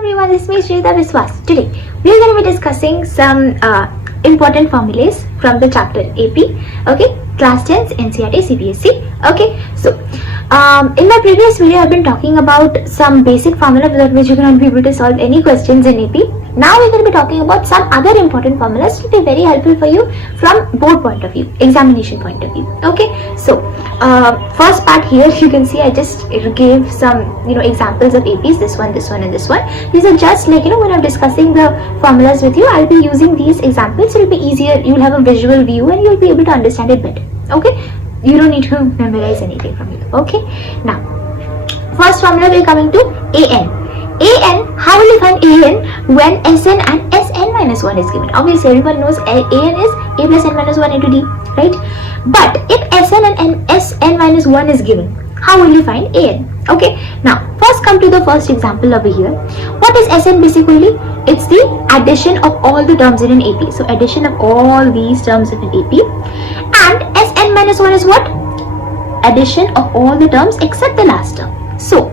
everyone, this is me Shrita Viswas. Today we are going to be discussing some important formulas from the chapter AP, okay, class 10 NCERT CBSE. Okay, so in my previous video I have been talking about some basic formula without which you cannot be able to solve any questions in AP. Now we're going to be talking about some other important formulas to be very helpful for you from board point of view, examination point of view. Okay, so first part here you can see I just gave some examples of APs, this one and this one. These are just like when I'm discussing the formulas with you, I'll be using these examples. It'll be easier, you'll have a visual view and you'll be able to understand it better. Okay, you don't need to memorize anything from here. Okay, now first formula we're coming to AN. How will you find AN when Sn and Sn minus 1 is given? Obviously everyone knows AN is A plus n minus 1 into D, right? But if Sn and Sn minus 1 is given, how will you find AN? Okay, now first come to the first example over here. What is Sn basically? It's the addition of all the terms in an AP. So addition of all these terms in an AP. And Sn minus 1 is what? Addition of all the terms except the last term. So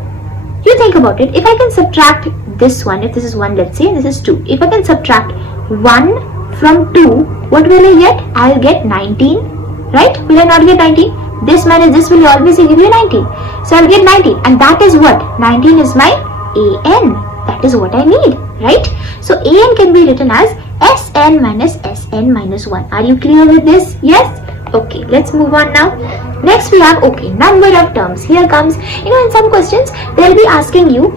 you think about it, if I can subtract this one, if this is 1 let's say and this is 2, if I can subtract 1 from 2, what will I get? I'll get 19, right? Will I not get 19? This minus this will always give you 19. So I'll get 19 and that is what? 19 is my AN. That is what I need, right? So AN can be written as Sn minus Sn minus 1. Are you clear with this? Yes? Okay, let's move on now. Next we have, okay, number of terms. Here comes, in some questions they'll be asking you,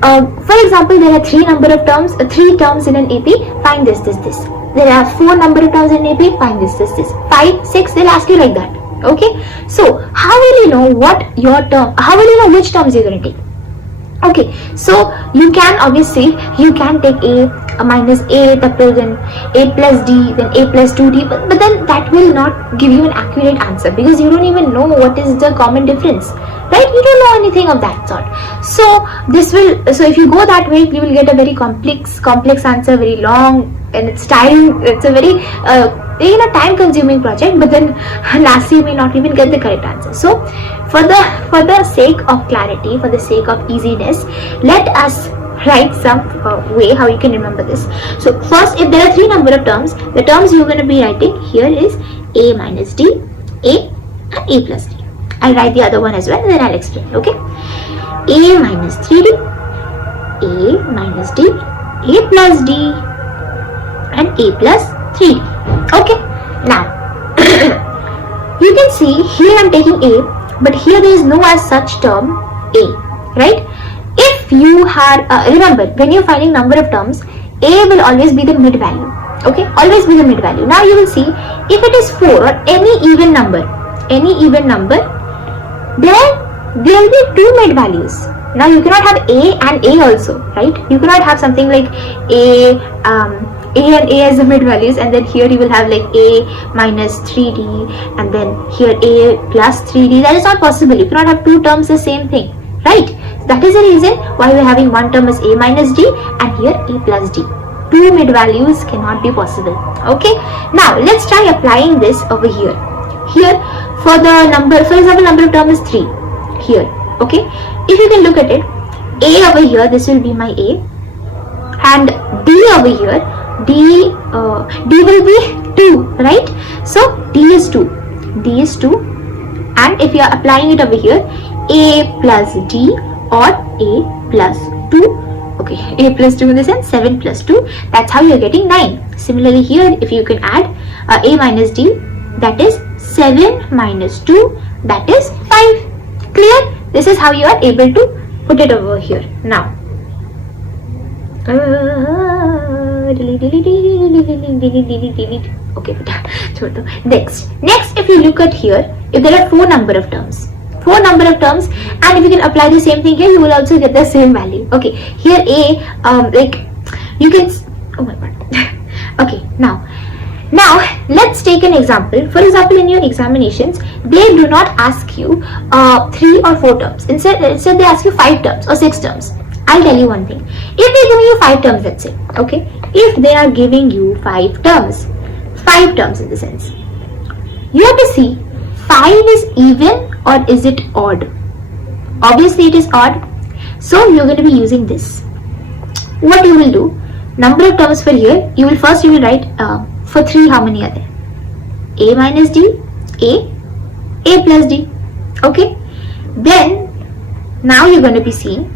for example, there are three terms in an AP, find this. There are 4 number of terms in an AP, find this. 5, 6, they'll ask you like that. Okay, so how will you know what your term, how will you know which terms you're going to take? Okay, so you can obviously, you can take A minus A, then A plus D, then A plus 2D, but then that will not give you an accurate answer because you don't even know what is the common difference, right? You don't know anything of that sort. So so if you go that way, you will get a very complex answer, very long, and it's a very time consuming project, but then lastly you may not even get the correct answer. So for the sake of clarity, for the sake of easiness, let us write some way how you can remember this. So first, if there are 3 number of terms, the terms you're going to be writing here is A minus D, A and A plus D. I'll write the other one as well and then I'll explain. Okay, A minus 3D, A minus D, A plus D and A plus 3D. Okay, now you can see here I'm taking A, but here there is no as such term A, right? If you had, remember, when you're finding number of terms, A will always be the mid value. Okay, always be the mid value. Now you will see, if it is 4 or any even number, then there will be 2 mid values. Now you cannot have A and A also, right? You cannot have something like A and A as the mid values, and then here you will have like A minus 3D and then here A plus 3D. That is not possible. You cannot have 2 terms the same thing, right? That is the reason why we are having one term as A minus D and here A plus D. 2 mid values cannot be possible. Okay, now let's try applying this over here. Here for the number, for example, number of term is 3 here. Okay, if you can look at it, A over here, this will be my A, and D over here, D will be 2, right? So D is 2, and if you are applying it over here, A plus D or A plus 2, okay, A plus 2 in the sense 7 plus 2, that's how you are getting 9. Similarly here, if you can add A minus D, that is 7 minus 2, that is 5. Clear? This is how you are able to put it over here. Now okay, next if you look at here, if there are 4 number of terms, and if you can apply the same thing here, you will also get the same value. Okay, here A, like you can, oh my god. Okay, now let's take an example. For example, in your examinations they do not ask you 3 or 4 terms. Instead they ask you 5 terms or 6 terms. I'll tell you one thing. If they're giving you 5 terms, let's say, okay, if they are giving you 5 terms in the sense, you have to see 5 is even or is it odd. Obviously it is odd, so you're going to be using this. what you will do, number of terms for here, you will write for 3 how many are there? A minus D, A plus D. Okay. Then now you're going to be seeing,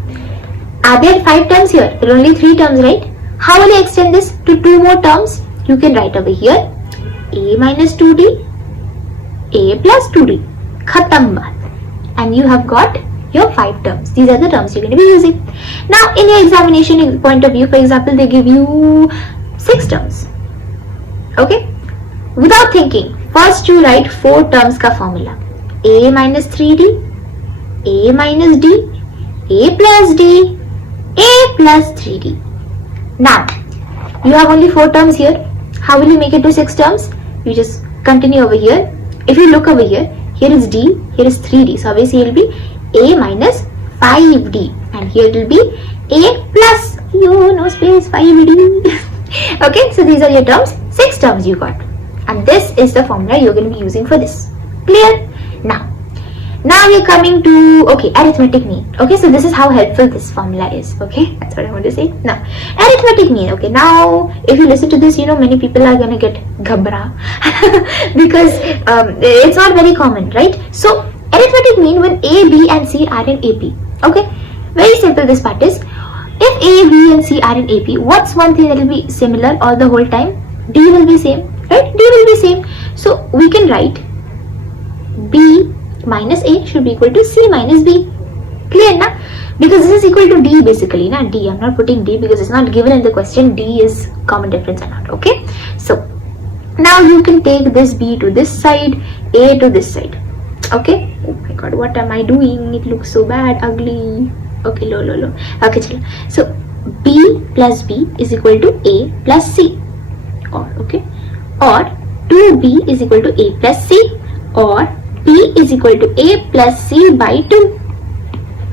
are there 5 terms here? There are only 3 terms, right? How will you extend this to 2 more terms? You can write over here A minus 2D, A plus 2D. Khatam baat. And you have got your 5 terms. These are the terms you're going to be using. Now in your examination point of view, for example, they give you 6 terms. Okay. Without thinking, first you write 4 terms ka formula. A minus 3D, A minus D, A plus D, A plus 3D. Now, you have only 4 terms here. How will you make it to 6 terms? You just continue over here. If you look over here, here is D, here is 3D. So obviously it will be A minus 5D. And here it will be A plus, no space, 5D. Okay, so these are your terms. 6 terms you got. And this is the formula you're going to be using for this. Clear? Now we're coming to, okay, arithmetic mean. Okay, so this is how helpful this formula is. Okay, that's what I want to say. Now, arithmetic mean. Okay, now if you listen to this, many people are going to get ghabra because it's not very common, right? So, arithmetic mean when A, B and C are in AP. Okay, very simple this part is. If A, B and C are in AP, what's one thing that will be similar all the whole time? D will be same, right? D will be same. So, we can write B minus A should be equal to C minus B. Clear na? Because this is equal to D basically, na? D. I'm not putting D because it's not given in the question. D is common difference or not. Okay. So now you can take this B to this side, A to this side. Okay. Oh my God, what am I doing? It looks so bad, ugly. Okay, low. Okay, chalo. So B plus B is equal to A plus C. Or 2B is equal to A plus C. Or B is equal to A plus C by 2.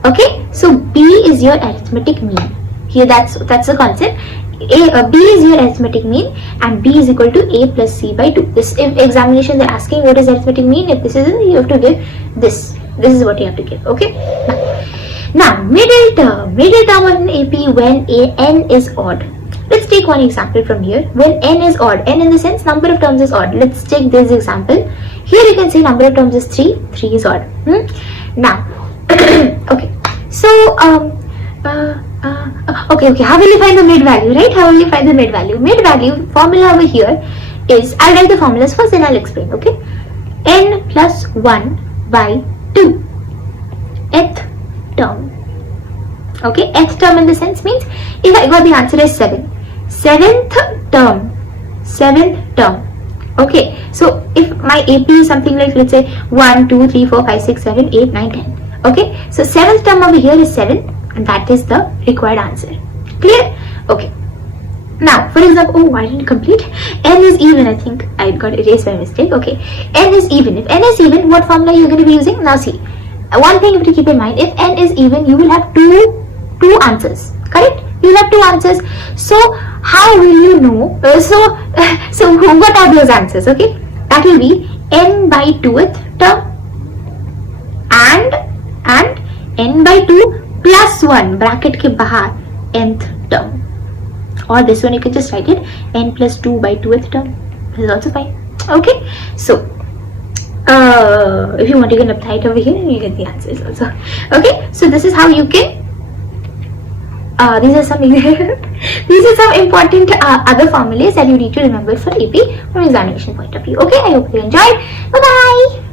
Okay, so B is your arithmetic mean. Here that's the concept. B is your arithmetic mean and B is equal to A plus C by 2. This if examination they're asking what is arithmetic mean, if this is it, you have to give this. This is what you have to give. Okay. Now middle term in AP when n is odd. Let's take one example from here. When n is odd, n in the sense number of terms is odd. Let's take this example. Here you can see number of terms is 3. 3 is odd. Now, okay. So, okay. How will you find the mid value, right? How will you find the mid value? Mid value formula over here is, I'll write the formulas first and I'll explain, okay? N plus 1 by 2. Nth term. Okay, nth term in the sense means, if I got the answer as 7. 7th term. Okay, so if my AP is something like, let's say 1, 2, 3, 4, 5, 6, 7, 8, 9, 10. Okay, so 7th term over here is 7 and that is the required answer. Clear? Okay. Now, for example, I didn't complete. N is even, I think I got erased by mistake. Okay, N is even. If N is even, what formula are you going to be using? Now see, one thing you have to keep in mind, if N is even, you will have two answers, correct? You will have 2 answers. So how will you know? So what are those answers? Okay, that will be n by 2th term and n by 2 plus 1 bracket ke bahar nth term. Or this one you can just write it n plus 2 by 2th term. This is also fine. Okay, so if you want, you can apply it over here and you get the answers also. Okay, so this is how you can. These are some important other formulas that you need to remember for AP from examination point of view. Okay, I hope you enjoyed. Bye bye.